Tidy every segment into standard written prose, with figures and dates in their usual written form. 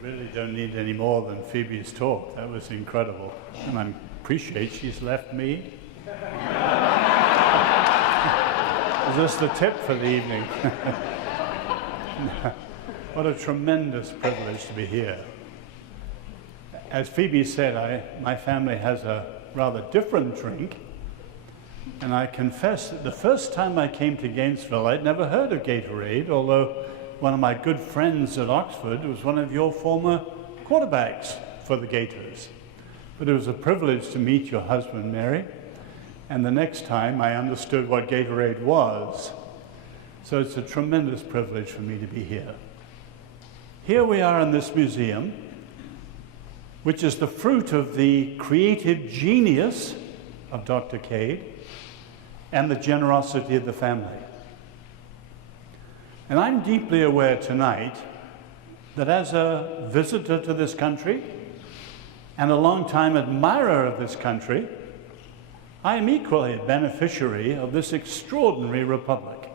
We really don't need any more than Phoebe's talk. That was incredible. And I appreciate she's left me. Is this the tip for the evening? What a tremendous privilege to be here. As Phoebe said, my family has a rather different drink. And I confess that the first time I came to Gainesville, I'd never heard of Gatorade, although one of my good friends at Oxford was one of your former quarterbacks for the Gators. But it was a privilege to meet your husband, Mary, and the next time I understood what Gatorade was. So it's a tremendous privilege for me to be here. Here we are in this museum, which is the fruit of the creative genius of Dr. Cade and the generosity of the family. And I'm deeply aware tonight that as a visitor to this country and a long-time admirer of this country, I am equally a beneficiary of this extraordinary republic.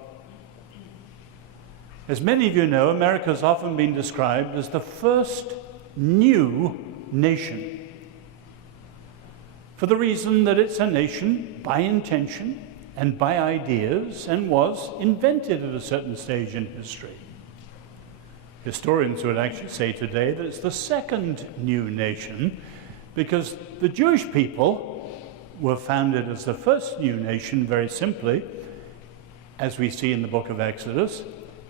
As many of you know, America has often been described as the first new nation, for the reason that it's a nation by intention and by ideas, and was invented at a certain stage in history. Historians would actually say today that it's the second new nation, because the Jewish people were founded as the first new nation, very simply, as we see in the book of Exodus,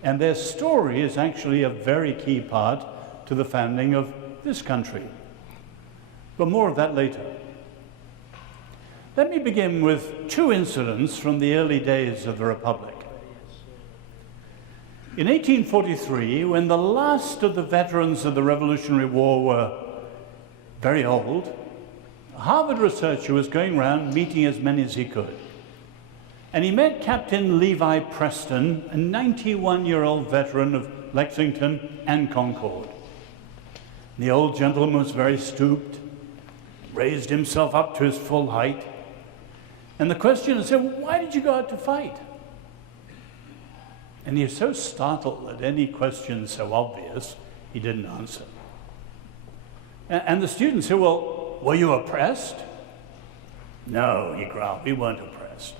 and their story is actually a very key part to the founding of this country. But more of that later. Let me begin with two incidents from the early days of the Republic. In 1843, when the last of the veterans of the Revolutionary War were very old, a Harvard researcher was going around meeting as many as he could. And he met Captain Levi Preston, a 91-year-old veteran of Lexington and Concord. The old gentleman was very stooped, raised himself up to his full height. And the questioner said, "Well, why did you go out to fight?" And he was so startled at any question so obvious, he didn't answer. And the student said, "Well, were you oppressed?" "No," he growled, "we weren't oppressed."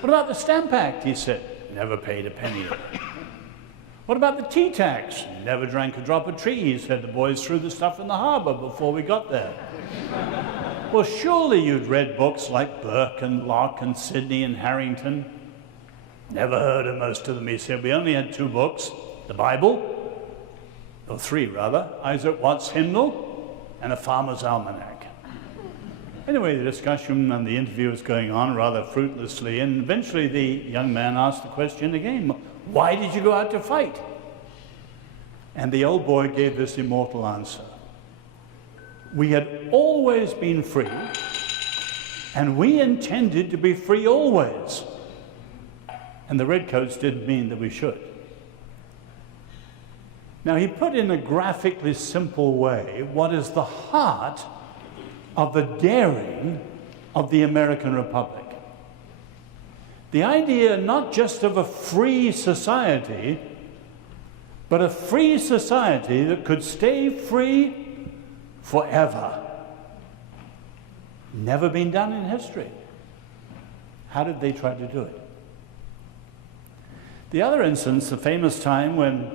"What about the Stamp Act?" he said. "Never paid a penny of it." "What about the tea tax?" "Never drank a drop of tea," he said. "The boys threw the stuff in the harbor before we got there." "Well, surely you'd read books like Burke and Locke and Sidney and Harrington." "Never heard of most of them," he said. "We only had two books, the Bible, or three rather, Isaac Watts' Hymnal, and a Farmer's Almanac." Anyway, the discussion and the interview was going on rather fruitlessly, and eventually the young man asked the question again, "Why did you go out to fight?" And the old boy gave this immortal answer: "We had always been free, and we intended to be free always." And the redcoats didn't mean that we should. Now, he put in a graphically simple way what is the heart of the daring of the American Republic. The idea not just of a free society, but a free society that could stay free forever. Never been done in history. How did they try to do it? The other instance, the famous time when,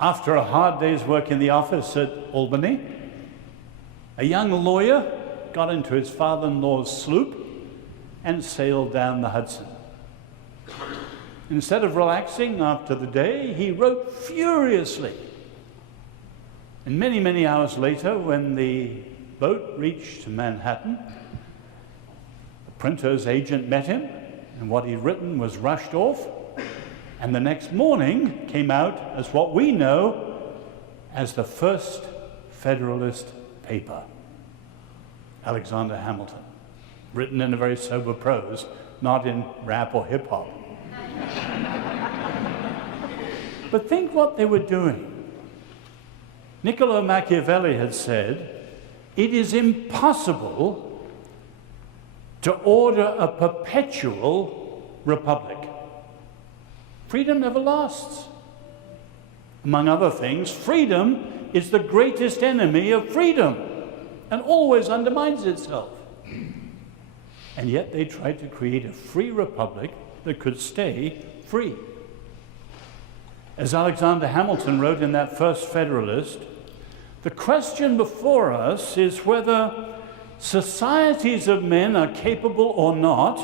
after a hard day's work in the office at Albany, a young lawyer got into his father-in-law's sloop and sailed down the Hudson. Instead of relaxing after the day, he wrote furiously. And many, many hours later, when the boat reached Manhattan, the printer's agent met him, and what he'd written was rushed off, and the next morning came out as what we know as the first Federalist paper, Alexander Hamilton, written in a very sober prose, not in rap or hip-hop. But think what they were doing. Niccolo Machiavelli had said, "It is impossible to order a perpetual republic. Freedom never lasts. Among other things, freedom is the greatest enemy of freedom and always undermines itself. And yet they tried to create a free republic that could stay free. As Alexander Hamilton wrote in that first Federalist, the question before us is whether societies of men are capable or not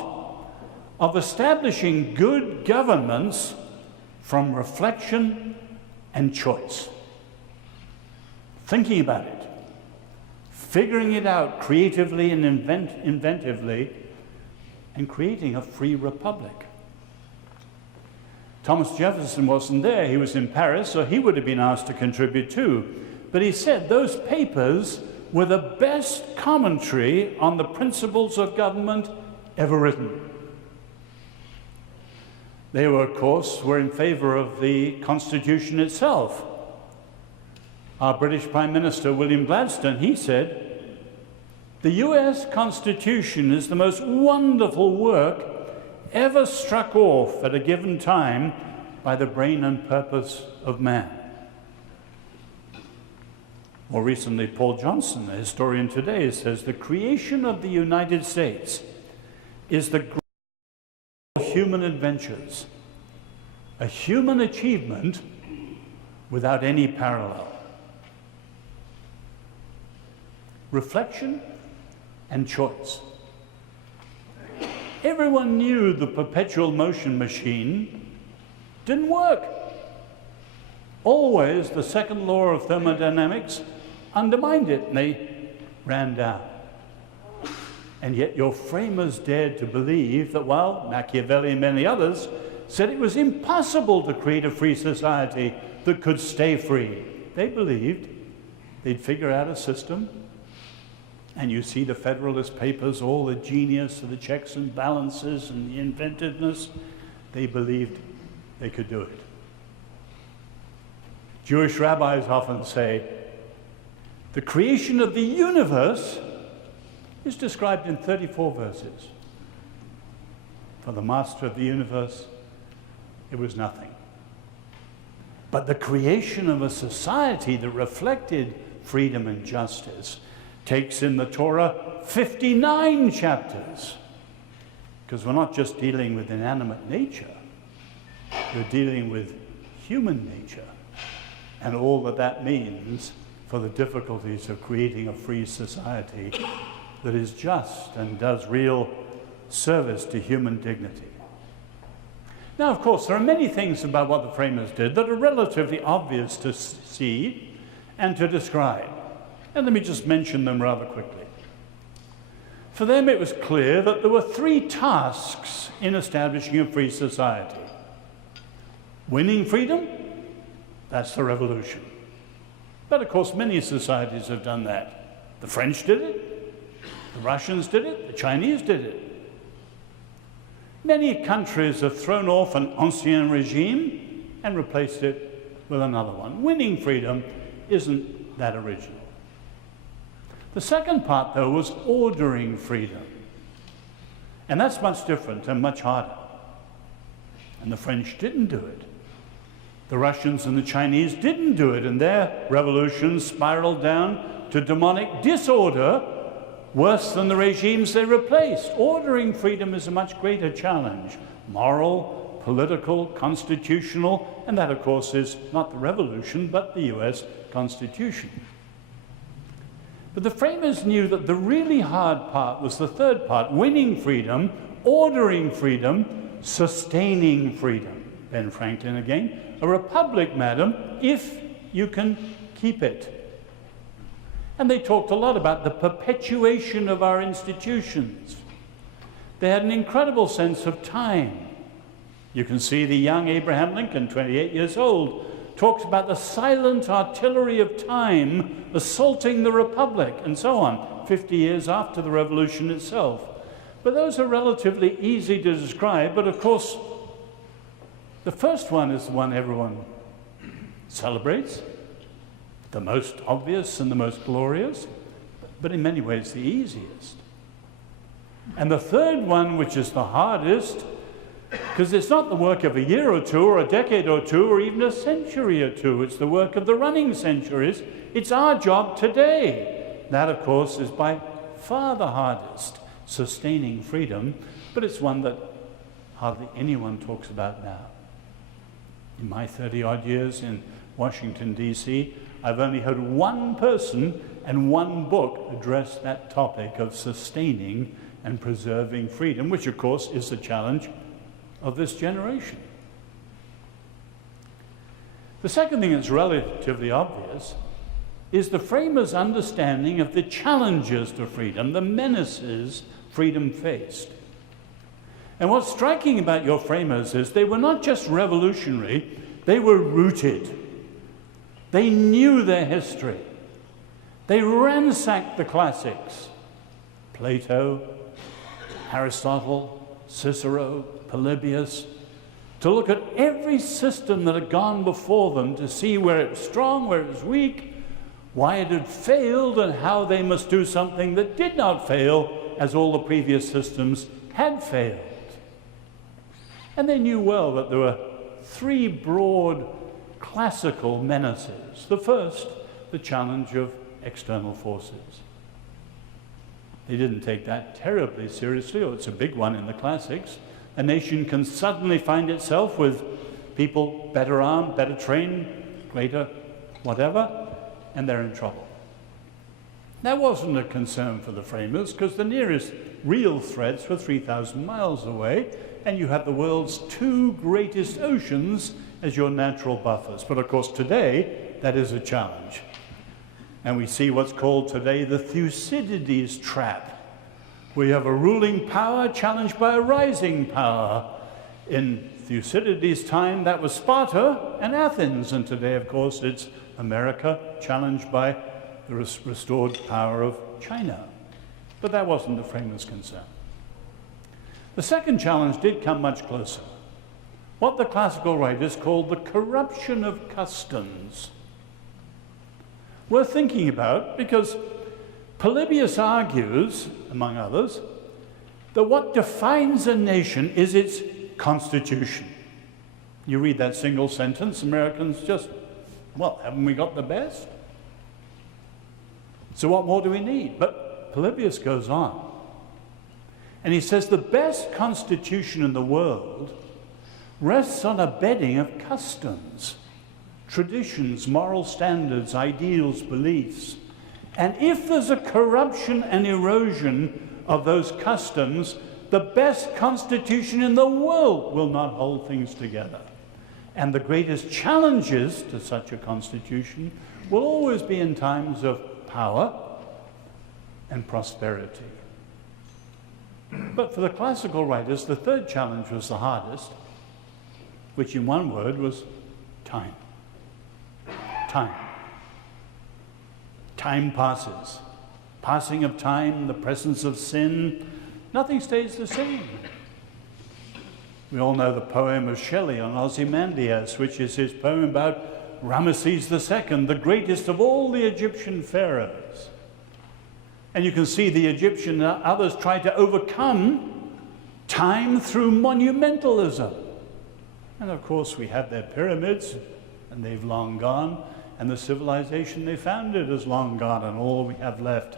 of establishing good governments from reflection and choice. Thinking about it, figuring it out creatively and inventively, and creating a free republic. Thomas Jefferson wasn't there. He was in Paris, so he would have been asked to contribute too. But he said those papers were the best commentary on the principles of government ever written. They were, of course, in favor of the Constitution itself. Our British Prime Minister, William Gladstone, he said, "The US Constitution is the most wonderful work ever struck off at a given time by the brain and purpose of man." More recently, Paul Johnson, a historian today, says the creation of the United States is the greatest of human adventures, a human achievement without any parallel. Reflection and choice. Everyone knew the perpetual motion machine didn't work. Always the second law of thermodynamics undermined it and they ran down. And yet your framers dared to believe that, well, Machiavelli and many others said it was impossible to create a free society that could stay free. They believed they'd figure out a system. And you see the Federalist Papers, all the genius of the checks and balances and the inventiveness, they believed they could do it. Jewish rabbis often say, the creation of the universe is described in 34 verses. For the master of the universe, it was nothing. But the creation of a society that reflected freedom and justice takes in the Torah 59 chapters. Because we're not just dealing with inanimate nature, we're dealing with human nature and all that that means for the difficulties of creating a free society that is just and does real service to human dignity. Now, of course, there are many things about what the framers did that are relatively obvious to see and to describe. And let me just mention them rather quickly. For them, it was clear that there were three tasks in establishing a free society. Winning freedom, that's the revolution. But of course, many societies have done that. The French did it, the Russians did it, the Chinese did it. Many countries have thrown off an ancien regime and replaced it with another one. Winning freedom isn't that original. The second part, though, was ordering freedom. And that's much different and much harder. And the French didn't do it. The Russians and the Chinese didn't do it, and their revolutions spiraled down to demonic disorder, worse than the regimes they replaced. Ordering freedom is a much greater challenge. Moral, political, constitutional, and that, of course, is not the revolution, but the US Constitution. But the framers knew that the really hard part was the third part: winning freedom, ordering freedom, sustaining freedom. Ben Franklin again, a republic, madam, if you can keep it. And they talked a lot about the perpetuation of our institutions. They had an incredible sense of time. You can see the young Abraham Lincoln, 28 years old, talks about the silent artillery of time assaulting the republic, and so on, 50 years after the revolution itself. But those are relatively easy to describe, but of course, the first one is the one everyone celebrates, the most obvious and the most glorious, but in many ways the easiest. And the third one, which is the hardest, Because it's not the work of a year or two, or a decade or two, or even a century or two. It's the work of the running centuries. It's our job today. That, of course, is by far the hardest, sustaining freedom, but it's one that hardly anyone talks about now. In my 30-odd years in Washington, D.C., I've only heard one person and one book address that topic of sustaining and preserving freedom, which, of course, is the challenge of this generation. The second thing that's relatively obvious is the framers' understanding of the challenges to freedom, the menaces freedom faced. And what's striking about your framers is they were not just revolutionary, they were rooted. They knew their history. They ransacked the classics: Plato, Aristotle, Cicero, Polybius, to look at every system that had gone before them to see where it was strong, where it was weak, why it had failed, and how they must do something that did not fail, as all the previous systems had failed. And they knew well that there were three broad classical menaces. The first, the challenge of external forces. They didn't take that terribly seriously, or it's a big one in the classics. A nation can suddenly find itself with people better armed, better trained, greater whatever, and they're in trouble. That wasn't a concern for the framers, because the nearest real threats were 3,000 miles away, and you have the world's two greatest oceans as your natural buffers. But of course today, that is a challenge. And we see what's called today the Thucydides Trap, where you have a ruling power challenged by a rising power. In Thucydides' time, that was Sparta and Athens, and today, of course, it's America challenged by the restored power of China. But that wasn't the framers' concern. The second challenge did come much closer. What the classical writers called the corruption of customs. Worth thinking about, because Polybius argues, among others, that what defines a nation is its constitution. You read that single sentence, Americans just, well, haven't we got the best? So what more do we need? But Polybius goes on, and he says the best constitution in the world rests on a bedding of customs, traditions, moral standards, ideals, beliefs. And if there's a corruption and erosion of those customs, the best constitution in the world will not hold things together. And the greatest challenges to such a constitution will always be in times of power and prosperity. But for the classical writers, the third challenge was the hardest, which in one word was time. Time. Time passes. Passing of time, the presence of sin, nothing stays the same. We all know the poem of Shelley on Ozymandias, which is his poem about Ramesses II, the greatest of all the Egyptian pharaohs. And you can see the Egyptian and others try to overcome time through monumentalism. And of course we have their pyramids, and they've long gone, and the civilization they founded is long gone, and all we have left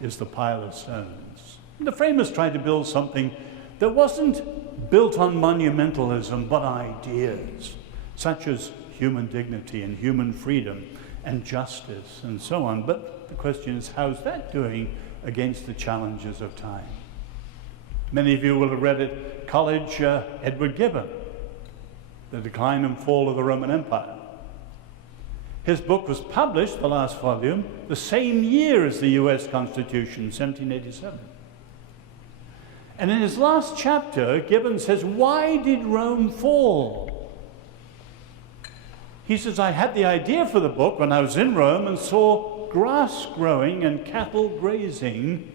is the pile of stones. And the framers tried to build something that wasn't built on monumentalism, but ideas, such as human dignity and human freedom and justice and so on. But the question is, how's that doing against the challenges of time? Many of you will have read at college Edward Gibbon, The Decline and Fall of the Roman Empire. His book was published, the last volume, the same year as the US Constitution, 1787. And in his last chapter, Gibbon says, why did Rome fall? He says, I had the idea for the book when I was in Rome and saw grass growing and cattle grazing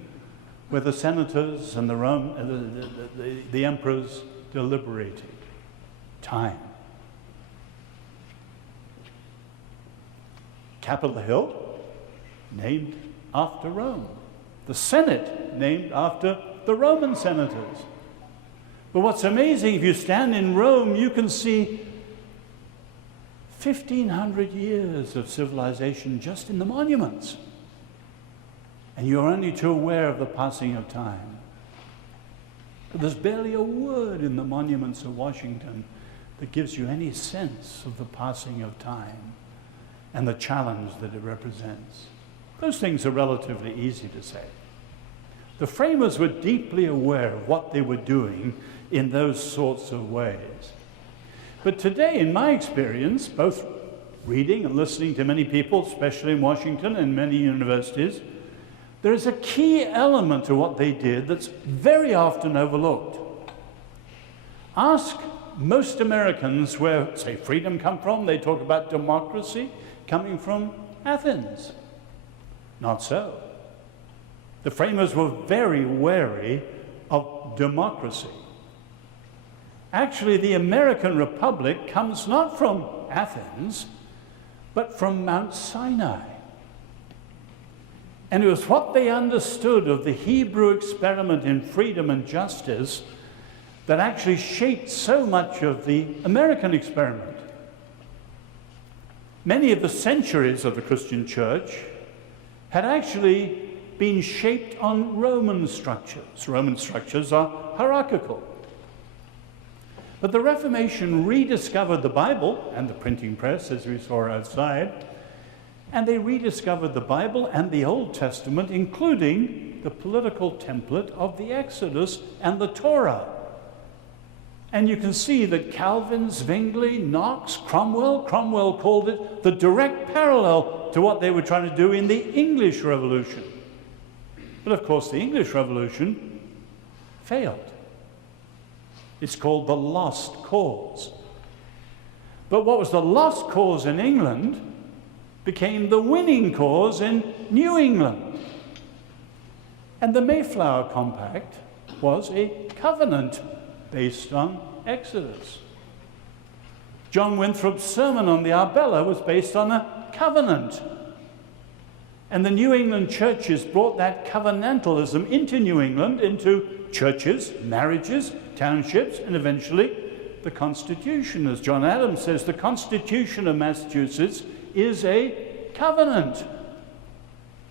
where the senators and the emperors deliberated. Time. Capitol Hill, named after Rome. The Senate, named after the Roman senators. But what's amazing, if you stand in Rome, you can see 1,500 years of civilization just in the monuments. And you're only too aware of the passing of time. But there's barely a word in the monuments of Washington that gives you any sense of the passing of time and the challenge that it represents. Those things are relatively easy to say. The framers were deeply aware of what they were doing in those sorts of ways. But today, in my experience, both reading and listening to many people, especially in Washington and many universities, there is a key element to what they did that's very often overlooked. Ask most Americans where, say, freedom come from. They talk about democracy coming from Athens. Not so. The framers were very wary of democracy. Actually, the American Republic comes not from Athens, but from Mount Sinai. And it was what they understood of the Hebrew experiment in freedom and justice that actually shaped so much of the American experiment. Many of the centuries of the Christian church had actually been shaped on Roman structures. Roman structures are hierarchical. But the Reformation rediscovered the Bible and the printing press, as we saw outside, and they rediscovered the Bible and the Old Testament, including the political template of the Exodus and the Torah. And you can see that Calvin, Zwingli, Knox, Cromwell called it the direct parallel to what they were trying to do in the English Revolution. But of course, the English Revolution failed. It's called the lost cause. But what was the lost cause in England became the winning cause in New England. And the Mayflower Compact was a covenant based on Exodus. John Winthrop's sermon on the Arbella was based on a covenant. And the New England churches brought that covenantalism into New England, into churches, marriages, townships, and eventually the Constitution. As John Adams says, the Constitution of Massachusetts is a covenant.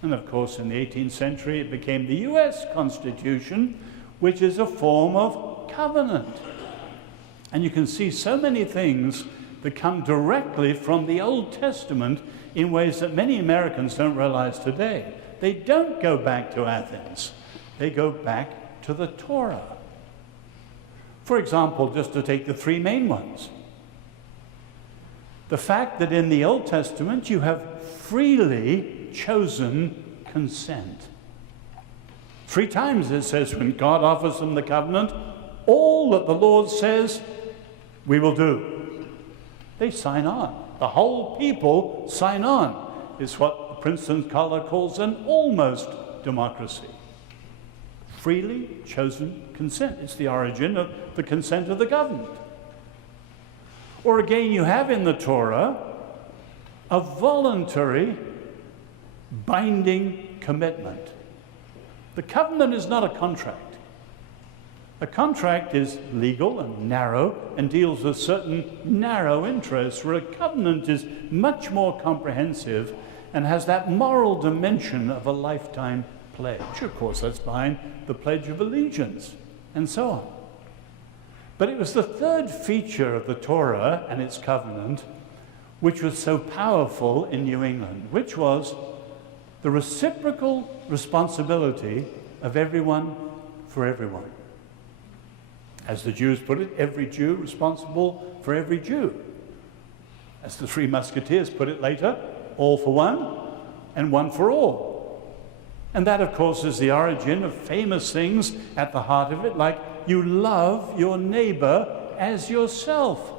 And of course, in the 18th century, it became the US Constitution, which is a form of covenant. And you can see so many things that come directly from the Old Testament in ways that many Americans don't realize today. They don't go back to Athens. They go back to the Torah. For example, just to take the three main ones. The fact that in the Old Testament you have freely chosen consent. 3 times it says when God offers them the covenant, all that the Lord says, we will do. They sign on. The whole people sign on. It's what Princeton Scholar calls an almost democracy. Freely chosen consent. It's the origin of the consent of the governed. Or again, you have in the Torah a voluntary binding commitment. The covenant is not a contract. A contract is legal and narrow and deals with certain narrow interests, where a covenant is much more comprehensive and has that moral dimension of a lifetime pledge. Of course, that's behind the Pledge of Allegiance and so on. But it was the third feature of the Torah and its covenant which was so powerful in New England, which was the reciprocal responsibility of everyone for everyone. As the Jews put it, every Jew responsible for every Jew. As the Three Musketeers put it later, all for one and one for all. And that, of course, is the origin of famous things at the heart of it, like you love your neighbor as yourself.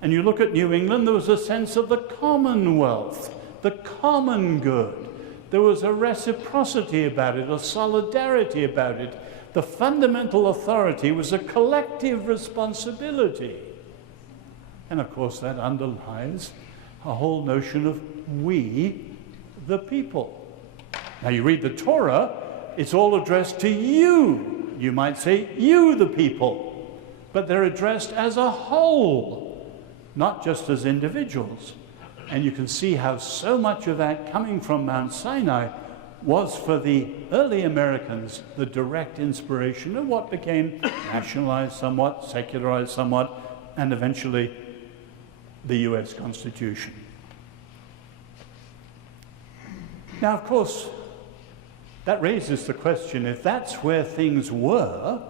And you look at New England, there was a sense of the commonwealth, the common good. There was a reciprocity about it, a solidarity about it. The fundamental authority was a collective responsibility. And of course, that underlies a whole notion of we, the people. Now, you read the Torah, it's all addressed to you. You might say, you, the people. but they're addressed as a whole, not just as individuals. And you can see how so much of that coming from Mount Sinai was for the early Americans the direct inspiration of what became nationalized somewhat, secularized somewhat, and eventually the US Constitution. Now, of course, that raises the question, if that's where things were,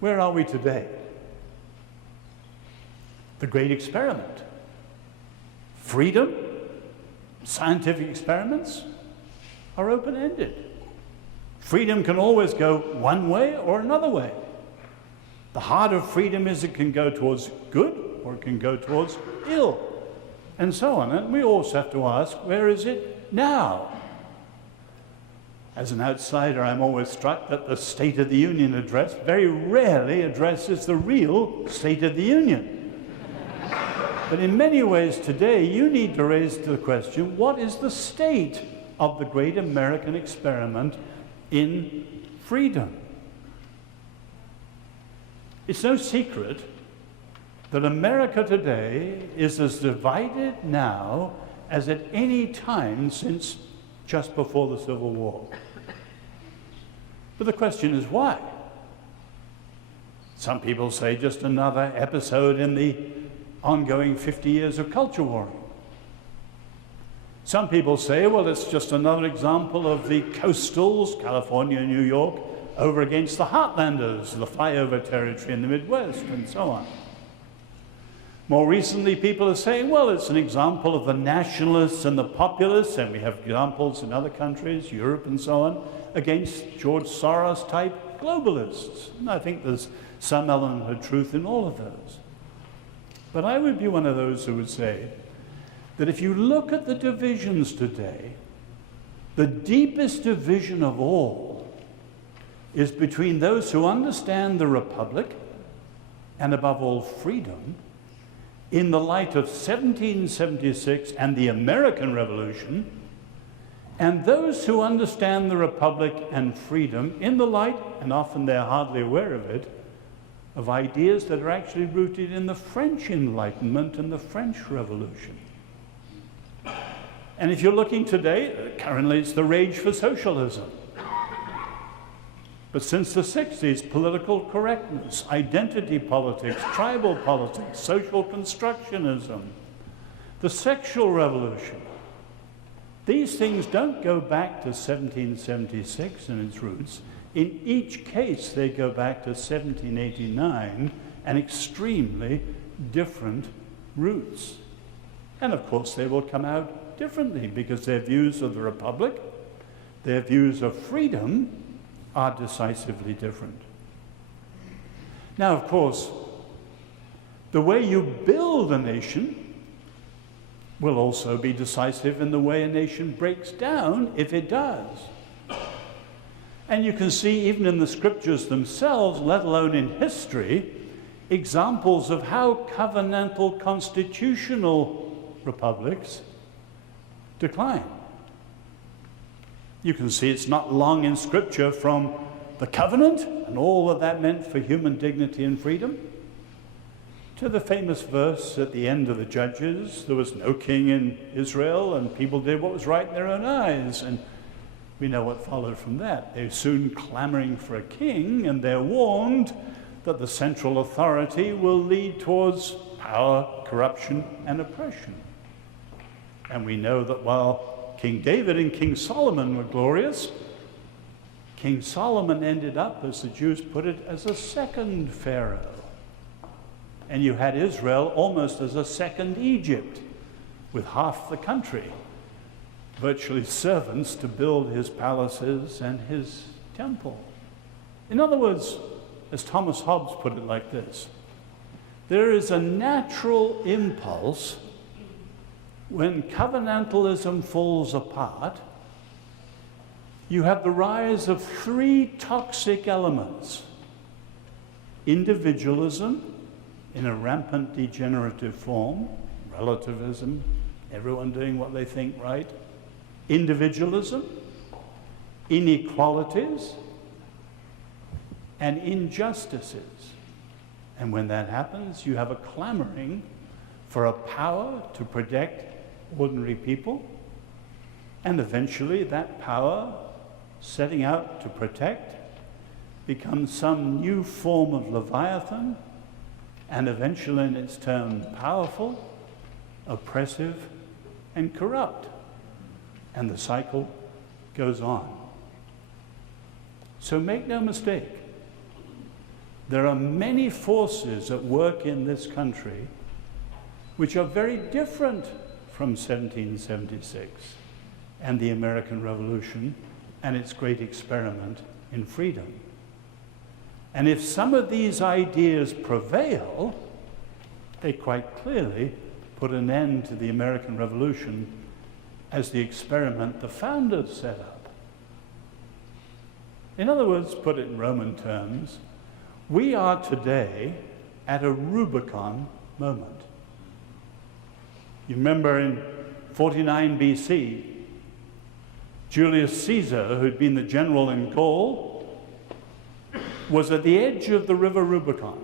where are we today? The great experiment. Freedom, scientific experiments are open-ended. Freedom can always go one way or another way. The heart of freedom is it can go towards good or it can go towards ill, and so on. And we also have to ask, where is it now? As an outsider, I'm always struck that the State of the Union address very rarely addresses the real State of the Union. But in many ways today, you need to raise the question, what is the state of the great American experiment in freedom? It's no secret that America today is as divided now as at any time since just before the Civil War. But the question is why? Some people say just another episode in the ongoing 50 years of culture warring. Some people say, well, it's just another example of the coastals, California and New York, over against the heartlanders, the flyover territory in the Midwest, and so on. More recently, people are saying, well, it's an example of the nationalists and the populists, and we have examples in other countries, Europe and so on, against George Soros-type globalists. And I think there's some element of truth in all of those. But I would be one of those who would say that if you look at the divisions today, the deepest division of all is between those who understand the Republic, and above all freedom, in the light of 1776 and the American Revolution, and those who understand the Republic and freedom in the light, and often they're hardly aware of it, of ideas that are actually rooted in the French Enlightenment and the French Revolution. And if you're looking today, currently it's the rage for socialism. But since the 60s, political correctness, identity politics, tribal politics, social constructionism, the sexual revolution, these things don't go back to 1776 in its roots. In each case, they go back to 1789 and extremely different roots. And of course, they will come out differently because their views of the Republic, their views of freedom are decisively different. Now, of course, the way you build a nation will also be decisive in the way a nation breaks down if it does. And you can see even in the scriptures themselves, let alone in history, examples of how covenantal constitutional republics decline. You can see it's not long in scripture from the covenant and all that that meant for human dignity and freedom to the famous verse at the end of the Judges, there was no king in Israel and people did what was right in their own eyes. And we know what followed from that. They're soon clamoring for a king, and they're warned that the central authority will lead towards power, corruption, and oppression. And we know that while King David and King Solomon were glorious, King Solomon ended up, as the Jews put it, as a second Pharaoh. And you had Israel almost as a second Egypt, with half the country virtually servants to build his palaces and his temple. In other words, as Thomas Hobbes put it like this, there is a natural impulse when covenantalism falls apart. You have the rise of three toxic elements: individualism in a rampant degenerative form, relativism, everyone doing what they think right, individualism, inequalities, and injustices. And when that happens, you have a clamoring for a power to protect ordinary people. And eventually that power, setting out to protect, becomes some new form of Leviathan, and eventually in its turn powerful, oppressive, and corrupt. And the cycle goes on. So make no mistake, there are many forces at work in this country which are very different from 1776 and the American Revolution and its great experiment in freedom. And if some of these ideas prevail, they quite clearly put an end to the American Revolution as the experiment the founders set up. In other words, put it in Roman terms, we are today at a Rubicon moment. You remember in 49 BC, Julius Caesar, who'd been the general in Gaul, was at the edge of the river Rubicon.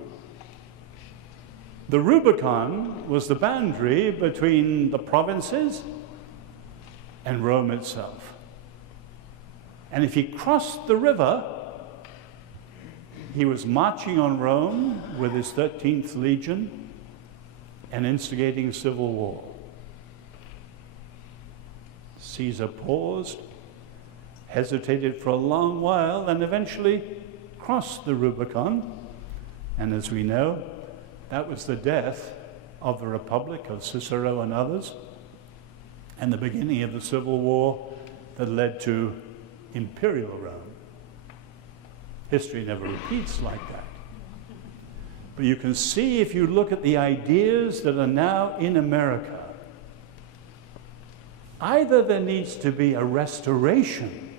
The Rubicon was the boundary between the provinces and Rome itself. And if he crossed the river, he was marching on Rome with his 13th Legion and instigating civil war. Caesar paused, hesitated for a long while, and eventually crossed the Rubicon. And as we know, that was the death of the Republic, of Cicero and others, and the beginning of the civil war that led to imperial Rome. History never repeats like that. But you can see, if you look at the ideas that are now in America, either there needs to be a restoration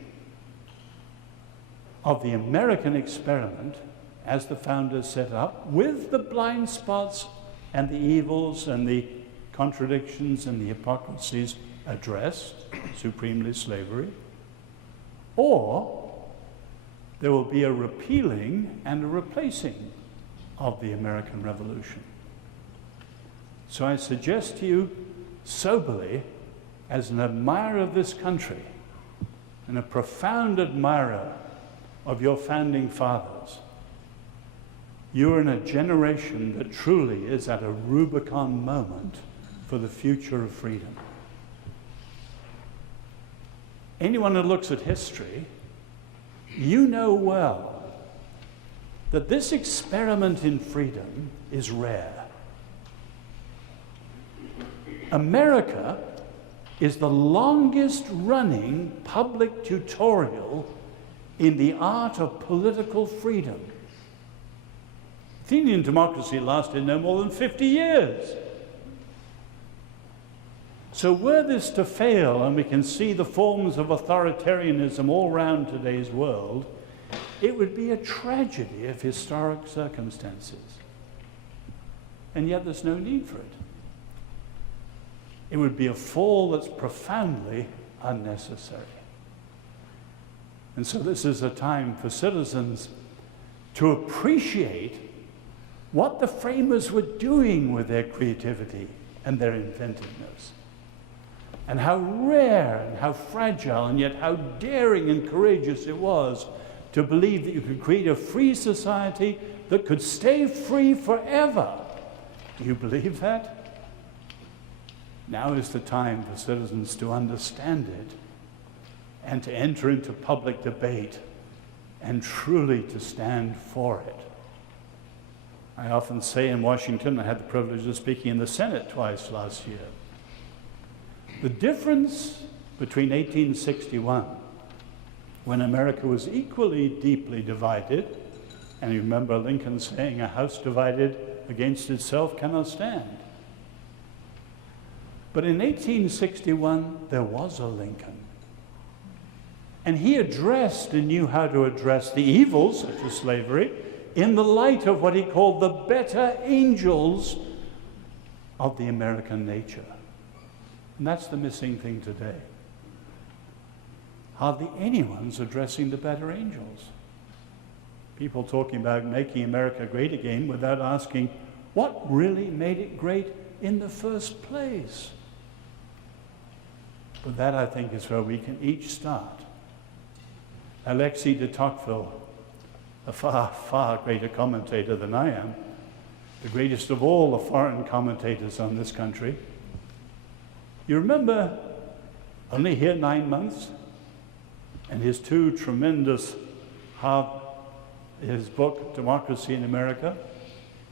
of the American experiment as the founders set up, with the blind spots and the evils and the contradictions and the hypocrisies addressed, supremely slavery, or there will be a repealing and a replacing of the American Revolution. So I suggest to you soberly, as an admirer of this country and a profound admirer of your founding fathers, you are in a generation that truly is at a Rubicon moment for the future of freedom. Anyone who looks at history, you know well that this experiment in freedom is rare. America is the longest running public tutorial in the art of political freedom. Athenian democracy lasted no more than 50 years. So were this to fail, and we can see the forms of authoritarianism all around today's world, it would be a tragedy of historic circumstances. And yet there's no need for it. It would be a fall that's profoundly unnecessary. And so this is a time for citizens to appreciate what the framers were doing with their creativity and their inventiveness, and how rare and how fragile and yet how daring and courageous it was to believe that you could create a free society that could stay free forever. Do you believe that? Now is the time for citizens to understand it and to enter into public debate and truly to stand for it. I often say in Washington, I had the privilege of speaking in the Senate twice last year, the difference between 1861, when America was equally deeply divided, and you remember Lincoln saying, "A house divided against itself cannot stand." But in 1861, there was a Lincoln. And he addressed and knew how to address the evils, such as slavery, in the light of what he called the better angels of the American nature. And that's the missing thing today. Hardly anyone's addressing the better angels. People talking about making America great again without asking what really made it great in the first place. But that, I think, is where we can each start. Alexei De Tocqueville, a far, far greater commentator than I am, the greatest of all the foreign commentators on this country. You remember, only here 9 months, and his two tremendous his book, Democracy in America.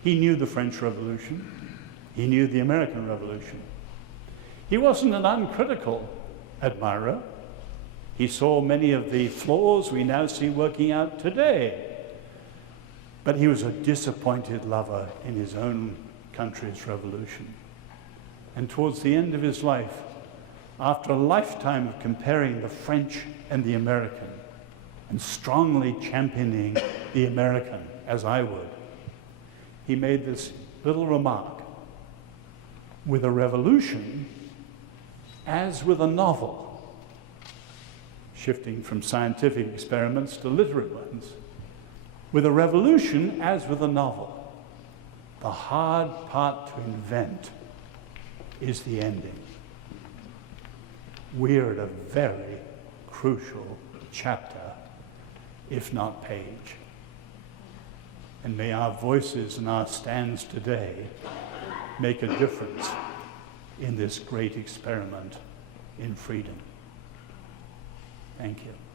He knew the French Revolution. He knew the American Revolution. He wasn't an uncritical admirer. He saw many of the flaws we now see working out today. But he was a disappointed lover in his own country's revolution. And towards the end of his life, after a lifetime of comparing the French and the American, and strongly championing the American, as I would, he made this little remark: with a revolution, as with a novel, shifting from scientific experiments to literary ones, with a revolution, as with a novel, the hard part to invent is the ending. We're at a very crucial chapter, if not page. And may our voices and our stands today make a difference in this great experiment in freedom. Thank you.